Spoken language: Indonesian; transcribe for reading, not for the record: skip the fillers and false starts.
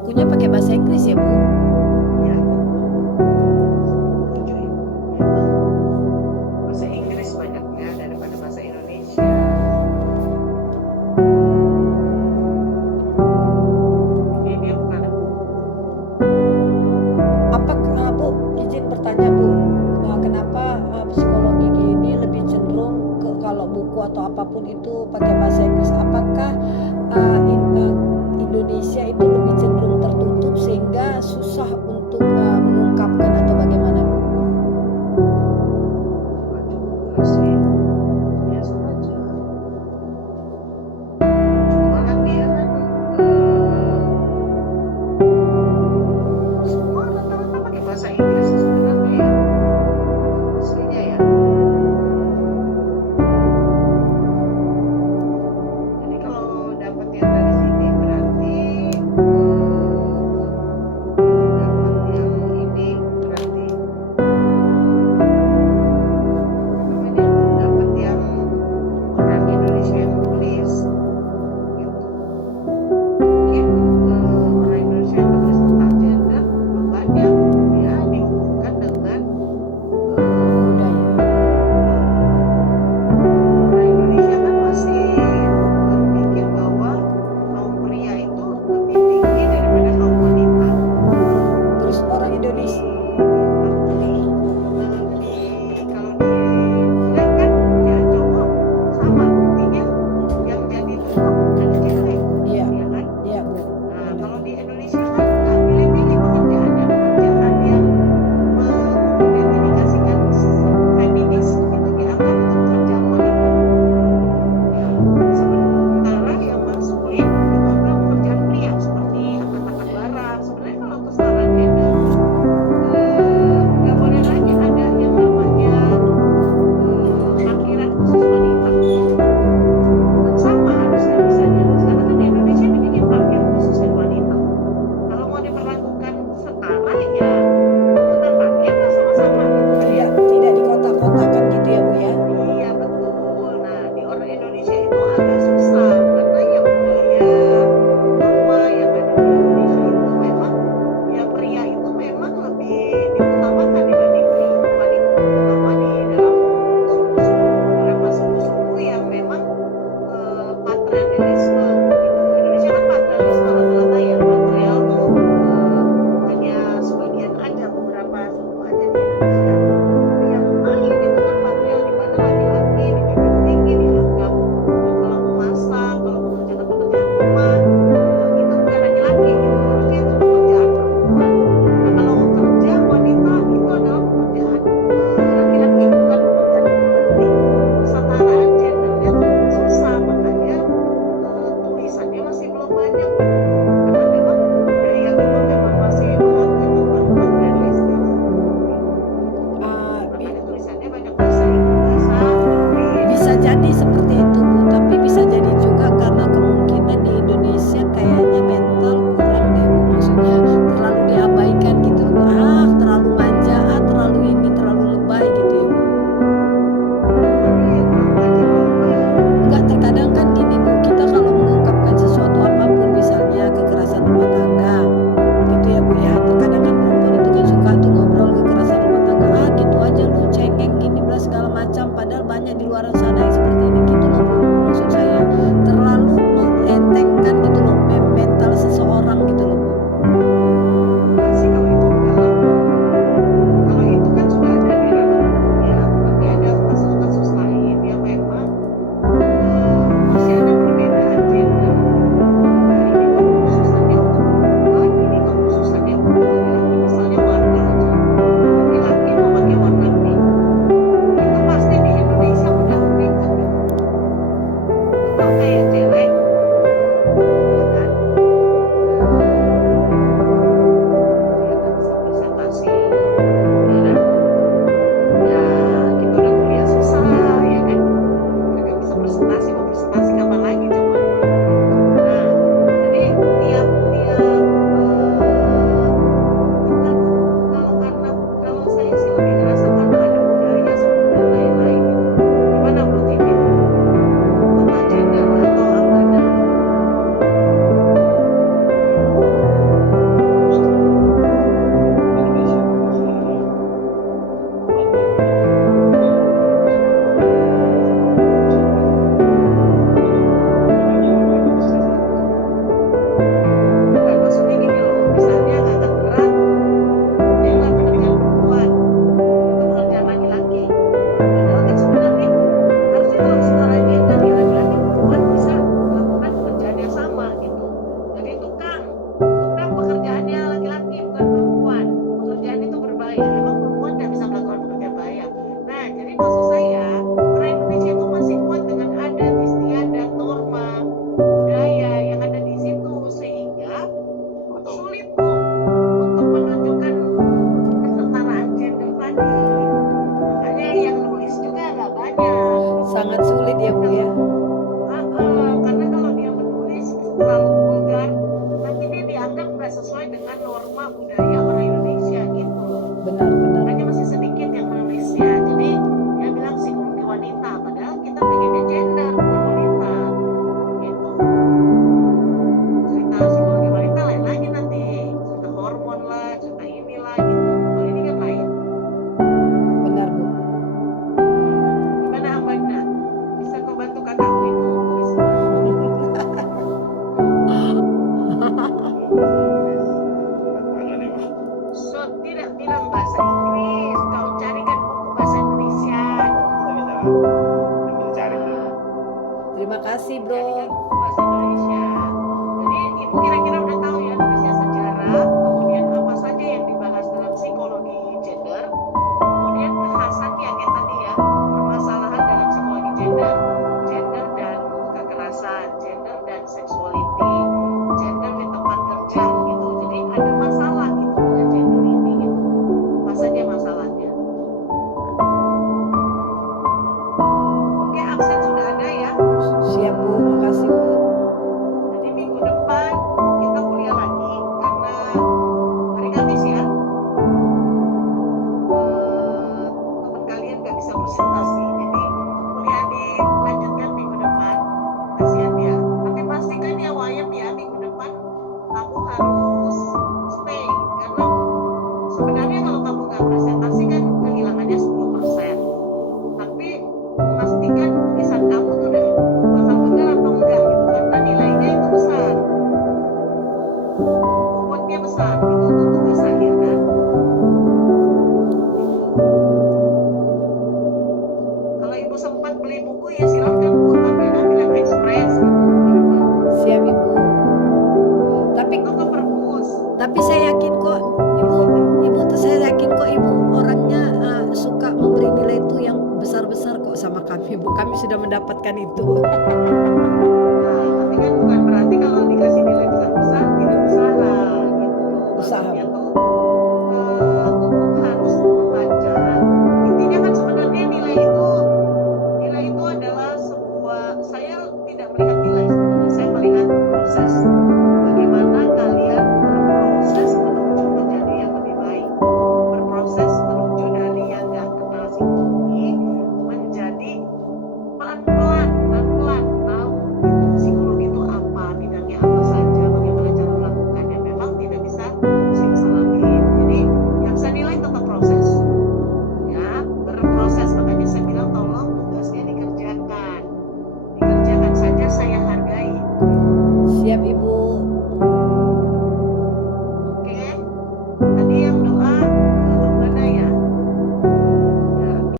bukunya pakai bahasa Inggris ya, Bu? Iya, betul. Setuju Ibu. Memang bahasa Inggris banyaknya daripada bahasa Indonesia. Jadi dia bukan Bu, izin bertanya Bu, kenapa psikologi ini lebih cenderung ke kalau buku atau apapun itu pakai bahasa Inggris? Apakah Indonesia itu lebih cenderung tertutup sehingga susah untuk mengungkapkan atau bagaimana Bu? bukan juga sih. Biasa aja. Cuma kan dia kan semua rata-rata pakai bahasa Inggris sebenarnya ya. Aslinya ya. Jadi kalau Sambil cari dulu. Terima kasih bro. Jadi kan bahasa Indonesia. Jadi ibu kira-kira udah tahu ya Indonesia sejarah, kemudian apa saja yang dibahas dalam psikologi gender, kemudian kekhasannya kayak tadi ya, permasalahan dalam psikologi gender, gender dan kekerasan, gender dan sexuality, gender di tempat kerja gitu. Jadi ada masalah gitu dengan gender ini gitu. Apa saja masalahnya? Oke, absen sudah ada ya. Siap bu, makasih bu. Jadi minggu depan kita kuliah lagi karena hari Kamis ya. Teman kalian nggak bisa presentasi, jadi kuliah dilanjutkan minggu depan. Kasihan ya. Tapi pastikan ya Wayam ya minggu depan kamu harus stay karena sebenarnya kalau kamu nggak presentasi kan kehilangannya 10%. Tapi memastikan tulisan kamu tuh udah bakal benar atau enggak gitu karena nilainya itu besar, bobotnya besar gitu untuk tugas akhir kan. Kalau ibu sempat beli buku ya silahkan bu, tapi ambil yang ekspres gitu. Siap ibu. Tapi Itu ke perpus. saya yakin kok ibu tuh saya yakin kok ibu orangnya suka memberi nilai itu yang besar-besar kok sama kami bu. Kami sudah mendapatkan itu.